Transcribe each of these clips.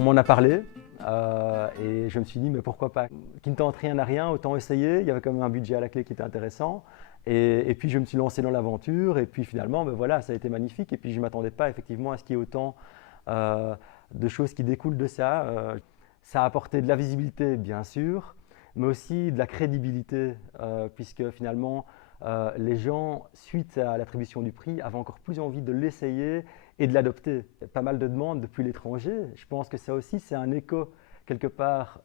On m'en a parlé et je me suis dit mais pourquoi pas. Qui ne tente rien n'a rien, autant essayer. Il y avait quand même un budget à la clé qui était intéressant. Et puis je me suis lancé dans l'aventure et puis finalement ben voilà, ça a été magnifique. Et puis je ne m'attendais pas effectivement à ce qu'il y ait autant de choses qui découlent de ça. Ça a apporté de la visibilité bien sûr, mais aussi de la crédibilité puisque finalement les gens, suite à l'attribution du prix, avaient encore plus envie de l'essayer et de l'adopter. Pas mal de demandes depuis l'étranger. Je pense que ça aussi, c'est un écho quelque part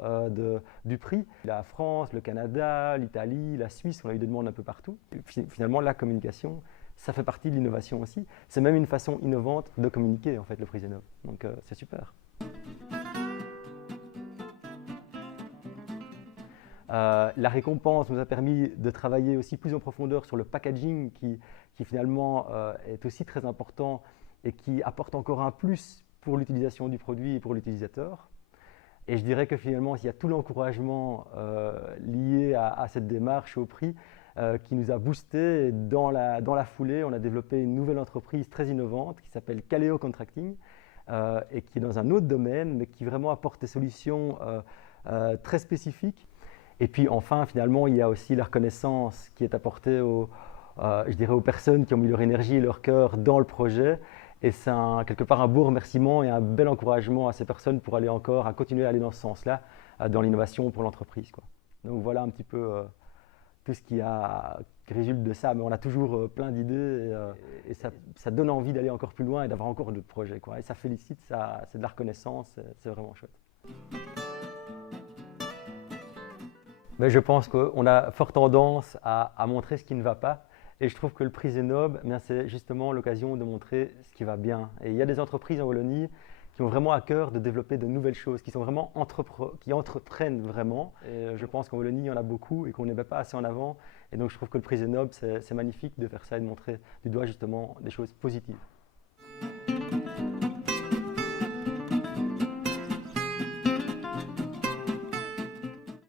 du prix. La France, le Canada, l'Italie, la Suisse, on a eu des demandes un peu partout. Et finalement, la communication, ça fait partie de l'innovation aussi. C'est même une façon innovante de communiquer, en fait, le prix Zénov. Donc, c'est super. La récompense nous a permis de travailler aussi plus en profondeur sur le packaging qui finalement est aussi très important et qui apporte encore un plus pour l'utilisation du produit et pour l'utilisateur. Et je dirais que finalement, il y a tout l'encouragement lié à cette démarche au prix qui nous a boosté. Dans la foulée, on a développé une nouvelle entreprise très innovante qui s'appelle Kaleo Contracting et qui est dans un autre domaine, mais qui vraiment apporte des solutions très spécifiques. Et puis enfin, finalement, il y a aussi la reconnaissance qui est apportée je dirais aux personnes qui ont mis leur énergie et leur cœur dans le projet. Et c'est quelque part un beau remerciement et un bel encouragement à ces personnes pour aller encore, à continuer à aller dans ce sens-là, dans l'innovation pour l'entreprise, quoi. Donc voilà un petit peu tout ce qui résulte de ça. Mais on a toujours plein d'idées et ça donne envie d'aller encore plus loin et d'avoir encore d'autres projets, quoi. Et ça félicite, c'est de la reconnaissance, c'est vraiment chouette. Mais je pense qu'on a fort tendance à montrer ce qui ne va pas. Et je trouve que le prix Zénov, c'est justement l'occasion de montrer ce qui va bien. Et il y a des entreprises en Wallonie qui ont vraiment à cœur de développer de nouvelles choses, qui sont vraiment qui entreprennent vraiment. Et je pense qu'en Wallonie, il y en a beaucoup et qu'on ne les met pas assez en avant. Et donc je trouve que le prix Zénov, c'est magnifique de faire ça et de montrer du doigt justement des choses positives.